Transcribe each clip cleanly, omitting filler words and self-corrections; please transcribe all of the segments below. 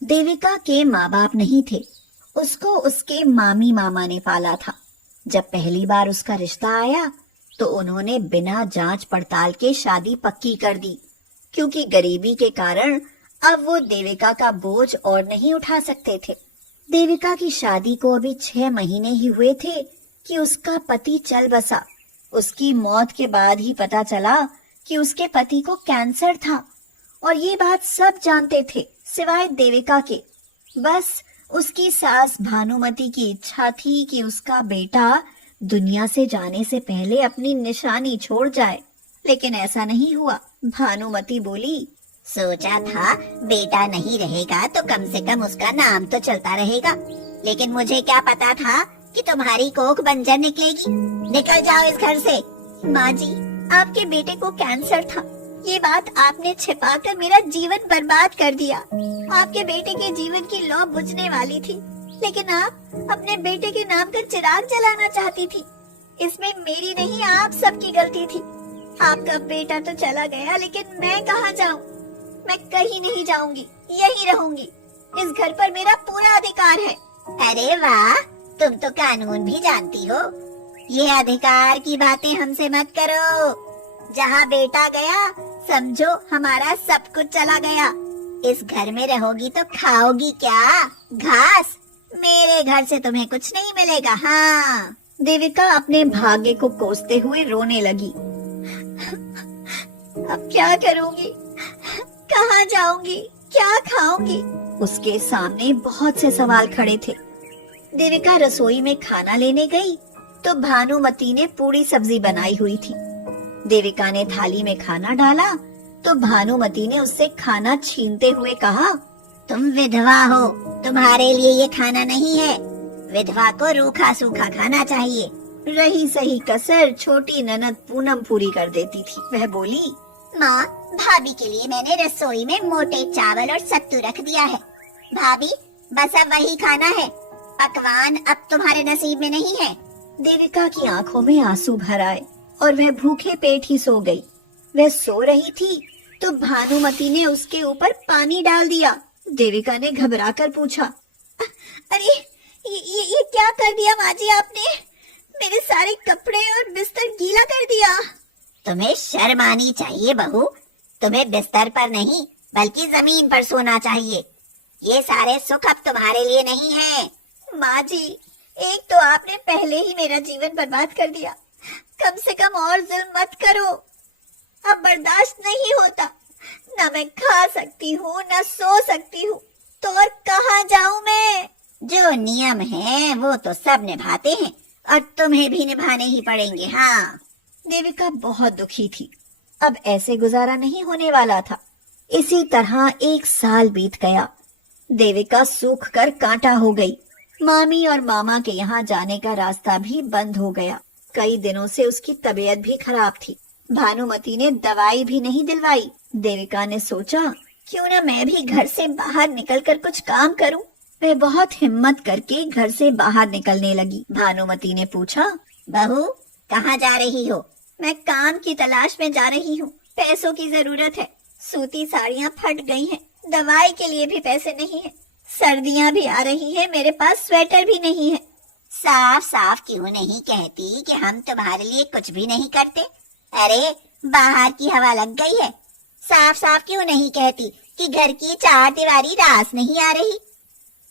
देविका के माँ बाप नहीं थे। उसको उसके मामी मामा ने पाला था। जब पहली बार उसका रिश्ता आया तो उन्होंने बिना जांच पड़ताल के शादी पक्की कर दी, क्योंकि गरीबी के कारण अब वो देविका का बोझ और नहीं उठा सकते थे। देविका की शादी को अभी 6 महीने ही हुए थे कि उसका पति चल बसा। उसकी मौत के बाद ही पता चला कि उसके पति को कैंसर था, और ये बात सब जानते थे सिवाय देविका के। बस उसकी सास भानुमति की इच्छा थी कि उसका बेटा दुनिया से जाने से पहले अपनी निशानी छोड़ जाए, लेकिन ऐसा नहीं हुआ। भानुमति बोली, सोचा था बेटा नहीं रहेगा तो कम से कम उसका नाम तो चलता रहेगा, लेकिन मुझे क्या पता था कि तुम्हारी कोख बंजर निकलेगी। निकल जाओ इस घर से। माँ जी, आपके बेटे को कैंसर था, ये बात आपने छिपाकर मेरा जीवन बर्बाद कर दिया। आपके बेटे के जीवन की लौ बुझने वाली थी, लेकिन आप अपने बेटे के नाम का चिराग जलाना चाहती थी। इसमें मेरी नहीं, आप सबकी गलती थी। आपका बेटा तो चला गया, लेकिन मैं कहाँ जाऊँ? मैं कहीं नहीं जाऊंगी, यही रहूंगी। इस घर पर मेरा पूरा अधिकार है। अरे वाह, तुम तो कानून भी जानती हो। ये अधिकार की बातें हमसे मत करो। जहाँ बेटा गया समझो हमारा सब कुछ चला गया। इस घर में रहोगी तो खाओगी क्या? घास। मेरे घर से तुम्हें कुछ नहीं मिलेगा। हाँ। देविका अपने भाग्य को कोसते हुए रोने लगी। अब क्या करूंगी? कहाँ जाऊंगी? क्या खाऊंगी? उसके सामने बहुत से सवाल खड़े थे। देविका रसोई में खाना लेने गई तो भानुमति ने पूरी सब्जी बनाई हुई थी। देविका ने थाली में खाना डाला तो भानुमति ने उससे खाना छीनते हुए कहा, तुम विधवा हो, तुम्हारे लिए ये खाना नहीं है। विधवा को रूखा सूखा खाना चाहिए। रही सही कसर छोटी ननद पूनम पूरी कर देती थी। वह बोली, माँ, भाभी के लिए मैंने रसोई में मोटे चावल और सत्तू रख दिया है। भाभी, बस अब वही खाना है। पकवान अब तुम्हारे नसीब में नहीं है। देविका की आंखों में आंसू भर आए और वह भूखे पेट ही सो गई। वह सो रही थी तो भानुमति ने उसके ऊपर पानी डाल दिया। देविका ने घबराकर पूछा, अरे ये क्या कर दिया माँ जी आपने? मेरे सारे कपड़े और बिस्तर गीला कर दिया। तुम्हें शर्म आनी चाहिए बहू। तुम्हें बिस्तर पर नहीं बल्कि जमीन पर सोना चाहिए। ये सारे सुख अब तुम्हारे लिए नहीं है। माँ जी, एक तो आपने पहले ही मेरा जीवन बर्बाद कर दिया, कम से कम और जुल्म मत करो। अब बर्दाश्त नहीं होता। ना मैं खा सकती हूँ, ना सो सकती हूँ, तो और कहाँ जाऊँ मैं? जो नियम है वो तो सब निभाते हैं और तुम्हें भी निभाने ही पड़ेंगे। हाँ। देविका बहुत दुखी थी। अब ऐसे गुजारा नहीं होने वाला था। इसी तरह 1 साल बीत गया। देविका सूख कर कांटा हो गई। मामी और मामा के यहाँ जाने का रास्ता भी बंद हो गया। कई दिनों से उसकी तबीयत भी खराब थी। भानुमति ने दवाई भी नहीं दिलवाई। देविका ने सोचा, क्यों ना मैं भी घर से बाहर निकलकर कुछ काम करूं। वह बहुत हिम्मत करके घर से बाहर निकलने लगी। भानुमति ने पूछा, बहू, कहाँ जा रही हो? मैं काम की तलाश में जा रही हूँ। पैसों की जरूरत है। सूती साड़ियाँ फट गई हैं। दवाई के लिए भी पैसे नहीं है। सर्दियाँ भी आ रही है, मेरे पास स्वेटर भी नहीं है। साफ साफ क्यों नहीं कहती कि हम तुम्हारे लिए कुछ भी नहीं करते? अरे, बाहर की हवा लग गई है। साफ साफ क्यों नहीं कहती कि घर की 4 दीवारी रास नहीं आ रही?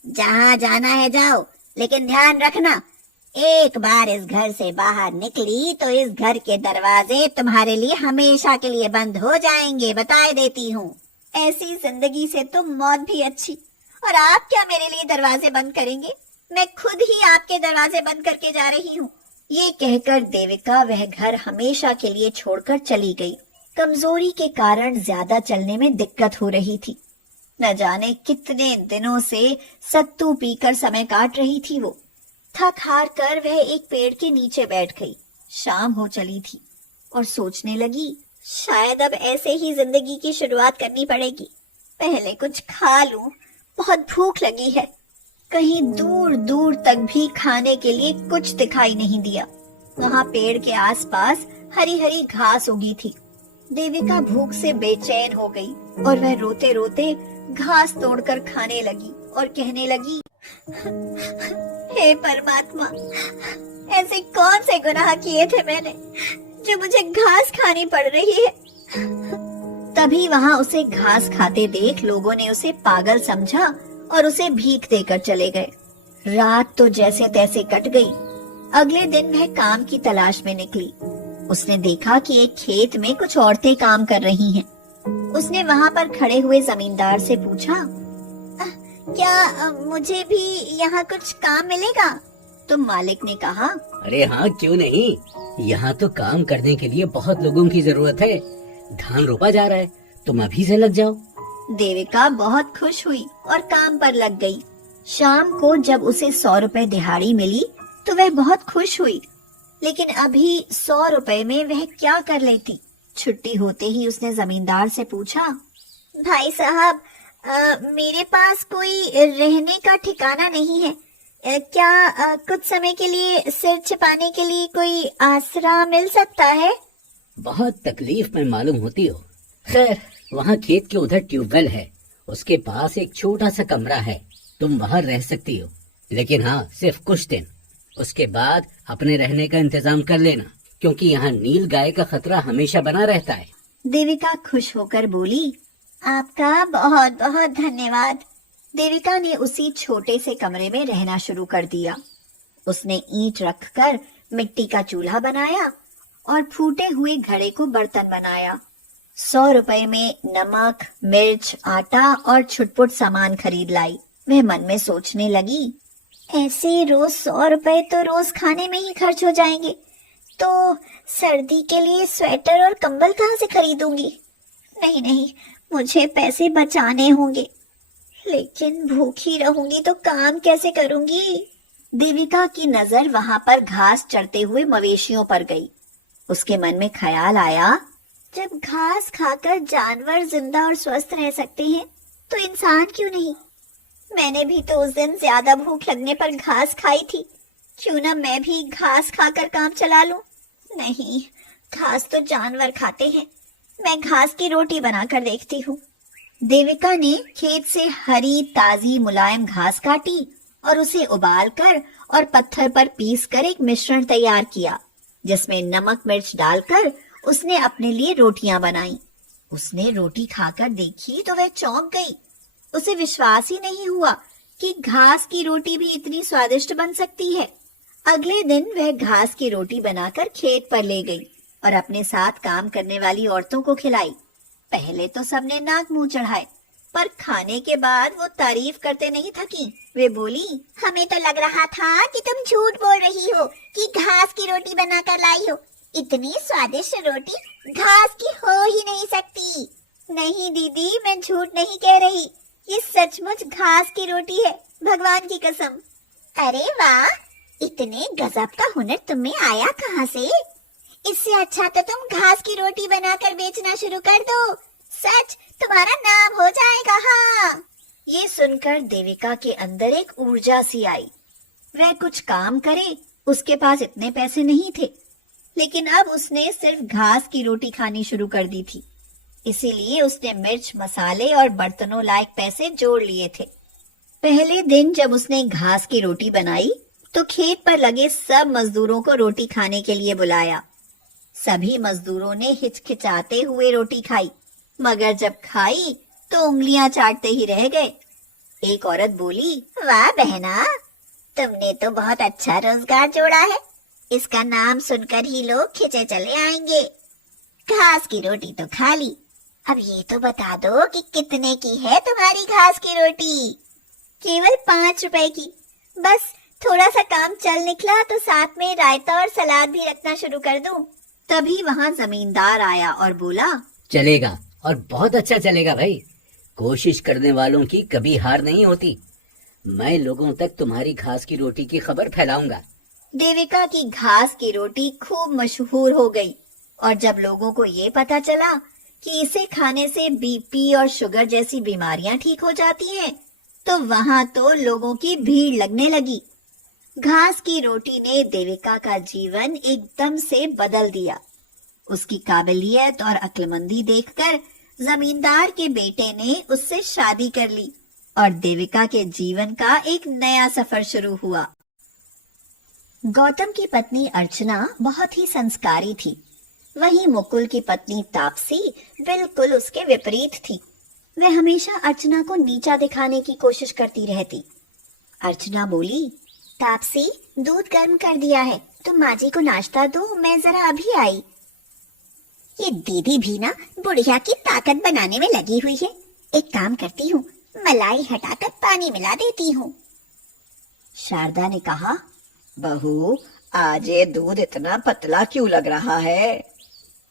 जहाँ जाना है जाओ, लेकिन ध्यान रखना, एक बार इस घर से बाहर निकली तो इस घर के दरवाजे तुम्हारे लिए हमेशा के लिए बंद हो जाएंगे, बता देती हूँ। ऐसी जिंदगी से तो मौत भी अच्छी। और आप क्या मेरे लिए दरवाजे बंद करेंगे? मैं खुद ही आपके दरवाजे बंद करके जा रही हूँ। ये कहकर देविका वह घर हमेशा के लिए छोड़कर चली गई। कमजोरी के कारण ज्यादा चलने में दिक्कत हो रही थी। न जाने कितने दिनों से सत्तू पीकर समय काट रही थी वो। थक हार कर वह एक पेड़ के नीचे बैठ गई। शाम हो चली थी और सोचने लगी, शायद अब ऐसे ही जिंदगी की शुरुआत करनी पड़ेगी। पहले कुछ खा लूं, बहुत भूख लगी है। कहीं दूर दूर तक भी खाने के लिए कुछ दिखाई नहीं दिया। वहाँ पेड़ के आसपास हरी हरी घास उगी थी। देविका भूख से बेचैन हो गई और वह रोते रोते घास तोड़कर खाने लगी और कहने लगी, हे परमात्मा, ऐसे कौन से गुनाह किए थे मैंने जो मुझे घास खानी पड़ रही है। तभी वहां उसे घास खाते देख लोगों ने उसे पागल समझा और उसे भीख देकर चले गए। रात तो जैसे तैसे कट गई। अगले दिन वह काम की तलाश में निकली। उसने देखा कि एक खेत में कुछ औरतें काम कर रही हैं। उसने वहां पर खड़े हुए जमींदार से पूछा, क्या मुझे भी यहाँ कुछ काम मिलेगा? तो मालिक ने कहा, अरे हाँ, क्यों नहीं। यहाँ तो काम करने के लिए बहुत लोगों की जरूरत है। धान रोपा जा रहा है, तुम अभी से लग जाओ। देविका बहुत खुश हुई और काम पर लग गई। शाम को जब उसे 100 रुपए दिहाड़ी मिली तो वह बहुत खुश हुई, लेकिन अभी 100 रुपए में वह क्या कर लेती। छुट्टी होते ही उसने जमींदार से पूछा, भाई साहब, मेरे पास कोई रहने का ठिकाना नहीं है। क्या कुछ समय के लिए सिर छिपाने के लिए कोई आसरा मिल सकता है? बहुत तकलीफ में मालूम होती हो। खैर, वहाँ खेत के उधर ट्यूबवेल है, उसके पास एक छोटा सा कमरा है, तुम वहाँ रह सकती हो। लेकिन हाँ, सिर्फ कुछ दिन। उसके बाद अपने रहने का इंतजाम कर लेना, क्योंकि यहाँ नील गाय का खतरा हमेशा बना रहता है। देविका खुश होकर बोली, आपका बहुत बहुत धन्यवाद। देविका ने उसी छोटे से कमरे में रहना शुरू कर दिया। उसने ईंट रखकर मिट्टी का चूल्हा बनाया और फूटे हुए घड़े को बर्तन बनाया। 100 रुपए में नमक, मिर्च, आटा और छुटपुट सामान खरीद लाई। वह मन में सोचने लगी, ऐसे रोज 100 रुपए तो रोज खाने में ही खर्च हो जाएंगे, तो सर्दी के लिए स्वेटर और कंबल कहाँ से खरीदूंगी? नहीं नहीं, मुझे पैसे बचाने होंगे। लेकिन भूखी रहूंगी तो काम कैसे करूंगी? देविका की नजर वहां पर घास चरते हुए मवेशियों पर गई। उसके मन में ख्याल आया, जब घास खाकर जानवर जिंदा और स्वस्थ रह सकते हैं तो इंसान क्यों नहीं? मैंने भी तो उस दिन ज्यादा भूख लगने पर घास खाई थी। क्यों ना मैं भी घास खाकर काम चला लूं? नहीं, घास तो जानवर खाते हैं। मैं घास की रोटी बनाकर देखती हूँ। देविका ने खेत से हरी ताजी मुलायम घास काटी और उसे उबालकर और पत्थर पर पीसकर एक मिश्रण तैयार किया, जिसमें नमक मिर्च डालकर उसने अपने लिए रोटियां बनाई। उसने रोटी खाकर देखी तो वह चौंक गई। उसे विश्वास ही नहीं हुआ कि घास की रोटी भी इतनी स्वादिष्ट बन सकती है। अगले दिन वह घास की रोटी बनाकर खेत पर ले गई और अपने साथ काम करने वाली औरतों को खिलाई। पहले तो सबने नाक मुंह चढ़ाए, पर खाने के बाद वो तारीफ करते नहीं थकी। वे बोली, हमें तो लग रहा था कि तुम झूठ बोल रही हो कि घास की रोटी बनाकर लाई हो। इतनी स्वादिष्ट रोटी घास की हो ही नहीं सकती। नहीं दीदी, मैं झूठ नहीं कह रही, ये सचमुच घास की रोटी है, भगवान की कसम। अरे वाह, इतने गजब का हुनर तुम्हें आया कहाँ से? इससे अच्छा तो तुम घास की रोटी बनाकर बेचना शुरू कर दो। सच, तुम्हारा नाम हो जाएगा। हाँ। ये सुनकर देविका के अंदर एक ऊर्जा सी आई। वह कुछ काम करे। उसके पास इतने पैसे नहीं थे, लेकिन अब उसने सिर्फ घास की रोटी खानी शुरू कर दी थी। इसीलिए उसने मिर्च, मसाले और बर्तनों लायक पैसे जोड़ लिए थे। पहले दिन जब उसने घास की रोटी बनाई तो खेत पर लगे सब मजदूरों को रोटी खाने के लिए बुलाया। सभी मजदूरों ने हिचकिचाते हुए रोटी खाई, मगर जब खाई तो उंगलियां चाटते ही रह गए। एक औरत बोली, वाह बहना, तुमने तो बहुत अच्छा रोजगार जोड़ा है। इसका नाम सुनकर ही लोग खिंचे चले आएंगे। घास की रोटी तो खा ली, अब ये तो बता दो कि कितने की है तुम्हारी घास की रोटी? केवल 5 रुपए की। बस थोड़ा सा काम चल निकला तो साथ में रायता और सलाद भी रखना शुरू कर दूं। तभी वहाँ जमींदार आया और बोला, चलेगा, और बहुत अच्छा चलेगा भाई। कोशिश करने वालों की कभी हार नहीं होती। मैं लोगों तक तुम्हारी घास की रोटी की खबर फैलाऊंगा। देविका की घास की रोटी खूब मशहूर हो गई और जब लोगों को ये पता चला कि इसे खाने से बीपी और शुगर जैसी बीमारियां ठीक हो जाती हैं, तो वहाँ तो लोगों की भीड़ लगने लगी। घास की रोटी ने देविका का जीवन एकदम से बदल दिया। उसकी काबिलियत और अक्लमंदी देखकर जमींदार के बेटे ने उससे शादी कर ली और देविका के जीवन का एक नया सफर शुरू हुआ। गौतम की पत्नी अर्चना बहुत ही संस्कारी थी। वहीं मुकुल की पत्नी तापसी बिल्कुल उसके विपरीत थी। वह हमेशा अर्चना को नीचा दिखाने की कोशिश करती रहती। अर्चना बोली, तापसी, दूध गर्म कर दिया है, तुम माँ जी को नाश्ता दो, मैं जरा अभी आई। ये दीदी भी ना बुढ़िया की ताकत बनाने में लगी हुई है। एक काम करती हूँ, मलाई हटाकर पानी मिला देती हूँ। शारदा ने कहा, बहू, आज ये दूध इतना पतला क्यों लग रहा है?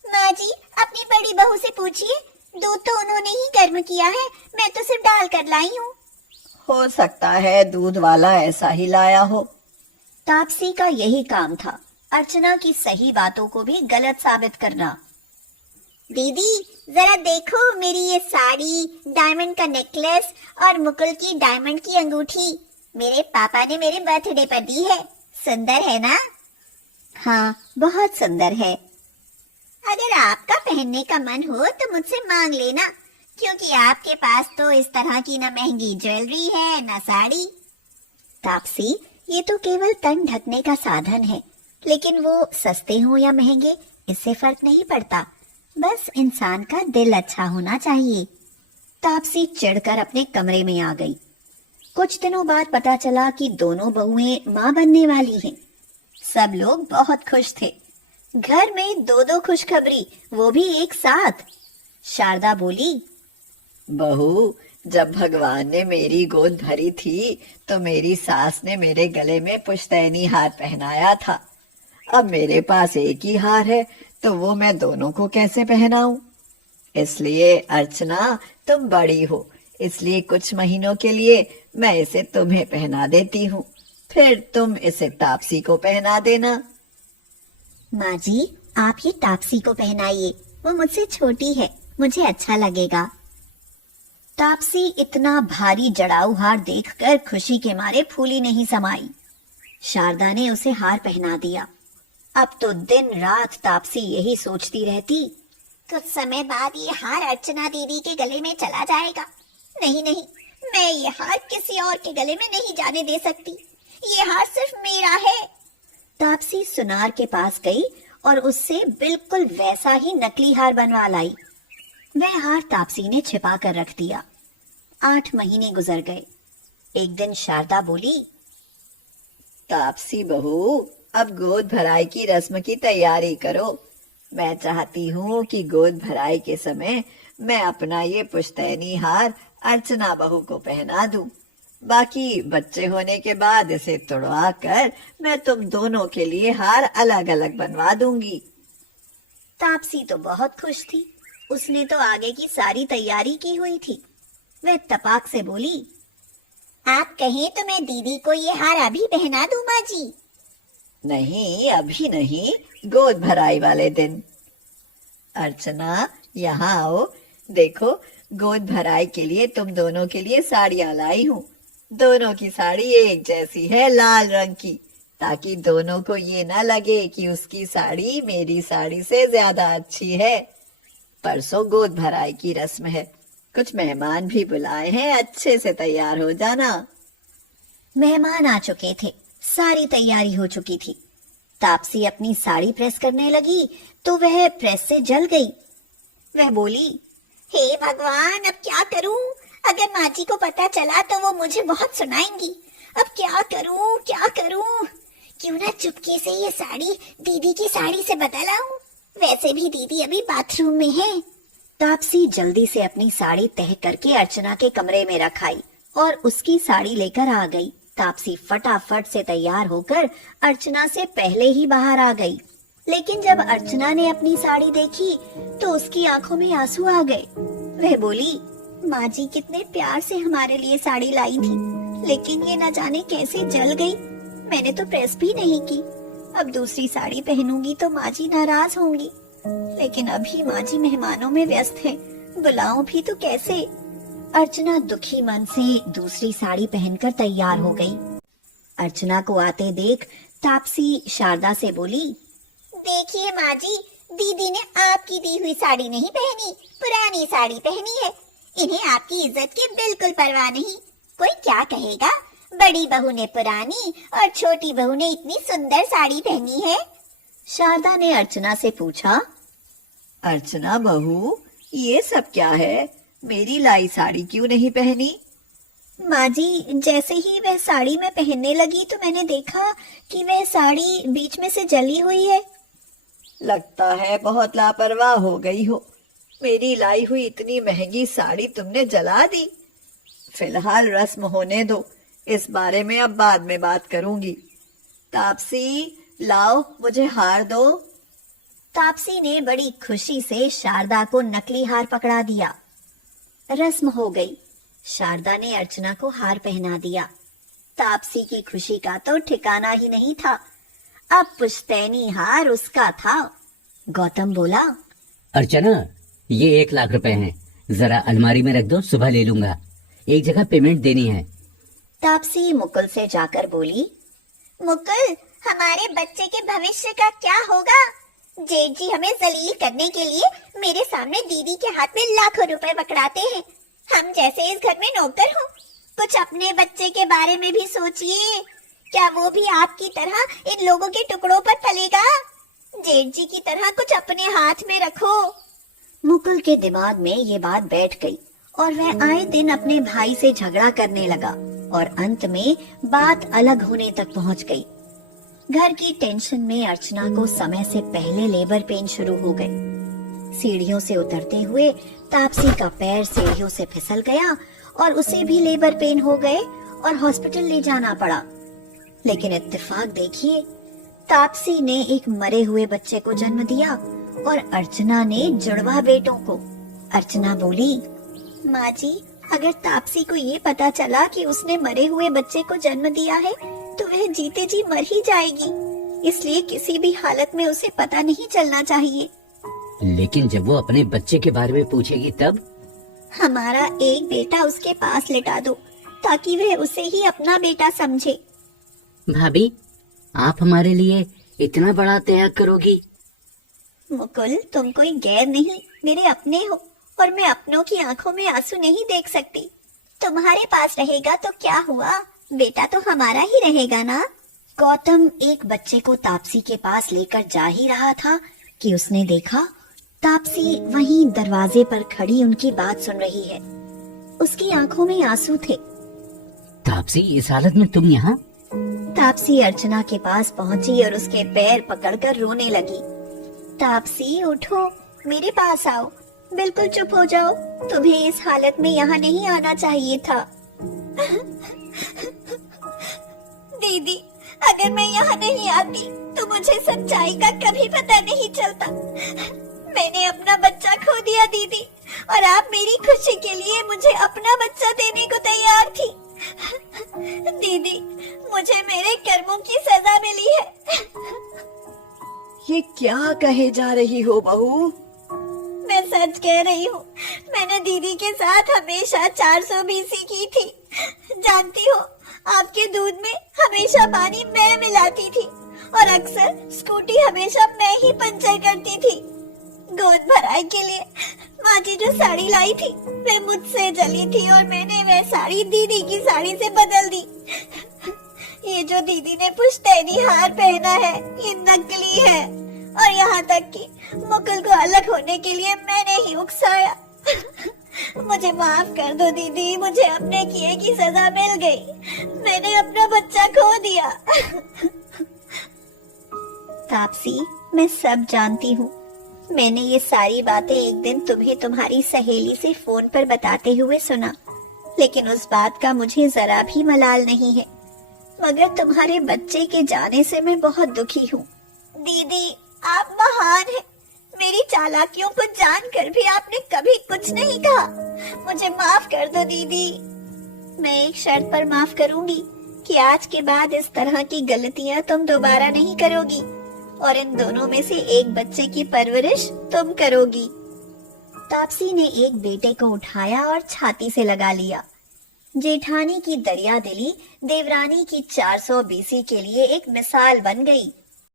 माँ जी, अपनी बड़ी बहू से पूछिए, दूध तो उन्होंने ही गर्म किया है, मैं तो सिर्फ डाल कर लाई हूँ। हो सकता है दूध वाला ऐसा ही लाया हो। तापसी का यही काम था, अर्चना की सही बातों को भी गलत साबित करना। दीदी, जरा देखो मेरी ये साड़ी, डायमंड का नेकलेस और मुकुल की डायमंड की अंगूठी मेरे पापा ने मेरे बर्थडे पर दी है। सुंदर है ना? हाँ, बहुत सुंदर है। अगर आपका पहनने का मन हो तो मुझसे मांग लेना, क्योंकि आपके पास तो इस तरह की न महंगी ज्वेलरी है न साड़ी। तापसी, ये तो केवल तन ढकने का साधन है, लेकिन वो सस्ते हो या महंगे इससे फर्क नहीं पड़ता। बस इंसान का दिल अच्छा होना चाहिए। तापसी चिढ़कर अपने कमरे में आ गई। कुछ दिनों बाद पता चला कि दोनों बहुएं मां बनने वाली हैं। सब लोग बहुत खुश थे। घर में दो दो खुशखबरी, वो भी एक साथ। शारदा बोली, बहू, जब भगवान ने मेरी गोद भरी थी तो मेरी सास ने मेरे गले में पुश्तैनी हार पहनाया था। अब मेरे पास एक ही हार है तो वो मैं दोनों को कैसे पहनाऊं? इसलिए अर्चना, तुम बड़ी हो, इसलिए कुछ महीनों के लिए मैं इसे तुम्हें पहना देती हूँ, फिर तुम इसे तापसी को पहना देना। माँ जी, आप ये तापसी को पहनाइए, वो मुझसे छोटी है, मुझे अच्छा लगेगा। तापसी इतना भारी जड़ाऊ हार देखकर खुशी के मारे फूली नहीं समाई। शारदा ने उसे हार पहना दिया। अब तो दिन रात तापसी यही सोचती रहती, कुछ समय बाद ये हार अर्चना दीदी के गले में चला जाएगा। नहीं नहीं, मैं ये हार किसी और के गले में नहीं जाने दे सकती। ये हार सिर्फ मेरा है। तापसी सुनार के पास गई और उससे बिल्कुल वैसा ही नकली हार बनवा लाई। वह हार तापसी ने छिपा कर रख दिया। 8 महीने गुजर गए। एक दिन शारदा बोली, तापसी बहू, अब गोद भराई की रस्म की तैयारी करो। मैं चाहती हूँ कि गोद भराई के समय मैं अपना ये पुश्तैनी हार अर्चना बहू को पहना दूं। बाकी बच्चे होने के बाद इसे तुड़वा कर मैं तुम दोनों के लिए हार अलग अलग बनवा दूंगी। तापसी तो बहुत खुश थी। उसने तो आगे की सारी तैयारी की हुई थी। वह तपाक से बोली, आप कहें तो मैं दीदी को ये हार अभी पहना दूं माँ जी। नहीं, अभी नहीं, गोद भराई वाले दिन। अर्चना, यहाँ आओ, देखो गोद भराई के लिए तुम दोनों के लिए साड़ियाँ लाई हूँ। दोनों की साड़ी एक जैसी है, लाल रंग की, ताकि दोनों को ये ना लगे कि उसकी साड़ी मेरी साड़ी से ज्यादा अच्छी है। परसों गोद भराई की रस्म है, कुछ मेहमान भी बुलाए हैं, अच्छे से तैयार हो जाना। मेहमान आ चुके थे, सारी तैयारी हो चुकी थी। तापसी अपनी साड़ी प्रेस करने लगी तो वह प्रेस से जल गई। वह बोली, हे भगवान, अब क्या करूं? अगर माँ जी को पता चला तो वो मुझे बहुत सुनाएंगी। अब क्या करूं, क्या करूं? क्यों ना चुपके से ये साड़ी दीदी की साड़ी से बदल आऊं? वैसे भी दीदी अभी बाथरूम में है। तापसी जल्दी से अपनी साड़ी तह करके अर्चना के कमरे में रखाई और उसकी साड़ी लेकर आ गई। तापसी फटाफट से तैयार होकर अर्चना से पहले ही बाहर आ गई। लेकिन जब अर्चना ने अपनी साड़ी देखी तो उसकी आंखों में आंसू आ गए। वह बोली, माँ जी कितने प्यार से हमारे लिए साड़ी लाई थी, लेकिन ये न जाने कैसे जल गई। मैंने तो प्रेस भी नहीं की। अब दूसरी साड़ी पहनूंगी तो माँ जी नाराज होंगी, लेकिन अभी माँ जी मेहमानों में व्यस्त हैं, बुलाऊं भी तो कैसे। अर्चना दुखी मन से दूसरी साड़ी पहनकर तैयार हो गई। अर्चना को आते देख तापसी शारदा से बोली, देखिए माँ जी, दीदी ने आपकी दी हुई साड़ी नहीं पहनी, पुरानी साड़ी पहनी है। इन्हें आपकी इज्जत की बिल्कुल परवाह नहीं। कोई क्या कहेगा, बड़ी बहू ने पुरानी और छोटी बहू ने इतनी सुंदर साड़ी पहनी है। शारदा ने अर्चना से पूछा, अर्चना बहू, ये सब क्या है? मेरी लाई साड़ी क्यों नहीं पहनी? माँ जी, जैसे ही वह साड़ी मैं पहनने लगी तो मैंने देखा कि वह साड़ी बीच में से जली हुई है। लगता है बहुत लापरवाह हो गई हो। मेरी लाई हुई इतनी महंगी साड़ी तुमने जला दी। फिलहाल रस्म होने दो, इस बारे में अब बाद में बात करूंगी। तापसी, लाओ मुझे हार दो। तापसी ने बड़ी खुशी से शारदा को नकली हार पकड़ा दिया। रस्म हो गई। शारदा ने अर्चना को हार पहना दिया। तापसी की खुशी का तो ठिकाना ही नहीं था। अब पुश्तैनी हार उसका था। गौतम बोला, अर्चना, ये 1 लाख रुपए हैं, जरा अलमारी में रख दो, सुबह ले लूंगा। एक जगह पेमेंट देनी है। तापसी मुकुल से जाकर बोली, मुकुल, हमारे बच्चे के भविष्य का क्या होगा? जेठ जी हमें जलील करने के लिए मेरे सामने दीदी के हाथ में लाखों रुपए पकड़ाते हैं। हम जैसे इस घर में नौकर हो। कुछ अपने बच्चे के बारे में भी सोचिए। क्या वो भी आपकी तरह इन लोगों के टुकड़ों पर पलेगा? जेठ जी की तरह कुछ अपने हाथ में रखो। मुकुल के दिमाग में ये बात बैठ गई और वह आए दिन अपने भाई से झगड़ा करने लगा और अंत में बात अलग होने तक पहुंच गई। घर की टेंशन में अर्चना को समय से पहले लेबर पेन शुरू हो गई। सीढ़ियों से उतरते हुए तापसी का पैर सीढ़ियों से फिसल गया और उसे भी लेबर पेन हो गए और हॉस्पिटल ले जाना पड़ा। लेकिन इत्तेफाक देखिए, तापसी ने एक मरे हुए बच्चे को जन्म दिया और अर्चना ने जुड़वा बेटों को। अर्चना बोली, माँ जी, अगर तापसी को ये पता चला कि उसने मरे हुए बच्चे को जन्म दिया है तो वह जीते जी मर ही जाएगी। इसलिए किसी भी हालत में उसे पता नहीं चलना चाहिए। लेकिन जब वो अपने बच्चे के बारे में पूछेगी तब? हमारा एक बेटा उसके पास लिटा दो ताकि वह उसे ही अपना बेटा समझे। भाभी, आप हमारे लिए इतना बड़ा त्याग करोगी? मुकुल, तुम कोई गैर नहीं, मेरे अपने हो और मैं अपनों की आंखों में आंसू नहीं देख सकती। तुम्हारे पास रहेगा तो क्या हुआ, बेटा तो हमारा ही रहेगा ना। गौतम एक बच्चे को तापसी के पास लेकर जा ही रहा था कि उसने देखा तापसी वहीं दरवाजे पर खड़ी उनकी बात सुन रही है। उसकी आंखों में आंसू थे। तापसी, इस हालत में तुम यहाँ? तापसी अर्चना के पास पहुंची और उसके पैर पकड़कर रोने लगी। तापसी, उठो, मेरे पास आओ, बिल्कुल चुप हो जाओ। तुम्हें इस हालत में यहाँ नहीं आना चाहिए था। दीदी, अगर मैं यहाँ नहीं आती तो मुझे सच्चाई का कभी पता नहीं चलता। मैंने अपना बच्चा खो दिया दीदी, और आप मेरी खुशी के लिए मुझे अपना बच्चा देने को तैयार थी। दीदी, मुझे मेरे कर्मों की सजा मिली है। ये क्या कहे जा रही हो बहू? मैं सच कह रही हूँ। मैंने दीदी के साथ हमेशा 400 बीसी की थी। जानती हो, आपके दूध में हमेशा पानी मैं मिलाती थी और अक्सर स्कूटी हमेशा मैं ही पंचर करती थी। गोद भराई के लिए माँ जी जो साड़ी लाई थी वह मुझसे जली थी और मैंने वह साड़ी दीदी की साड़ी से बदल दी। ये जो दीदी ने पुश्तैनी हार पहना है ये नकली है, और यहाँ तक कि मुकुल को अलग होने के लिए मैंने ही उकसाया। मुझे माफ कर दो दीदी, मुझे अपने किए की सजा मिल गई। मैंने अपना बच्चा खो दिया। तापसी, मैं सब जानती हूँ। मैंने ये सारी बातें एक दिन तुम्हें तुम्हारी सहेली से फोन पर बताते हुए सुना, लेकिन उस बात का मुझे जरा भी मलाल नहीं है। मगर तुम्हारे बच्चे के जाने से मैं बहुत दुखी हूँ। दीदी, आप महान हैं। मेरी चालाकियों को जानकर भी आपने कभी कुछ नहीं कहा। मुझे माफ कर दो दीदी। मैं एक शर्त पर माफ करूंगी कि आज के बाद इस तरह की गलतियां तुम दोबारा नहीं करोगी, और इन दोनों में से एक बच्चे की परवरिश तुम करोगी। तापसी ने एक बेटे को उठाया और छाती से लगा लिया। जेठानी की दरिया दिली देवरानी की 400 बीसी के लिए एक मिसाल बन गई।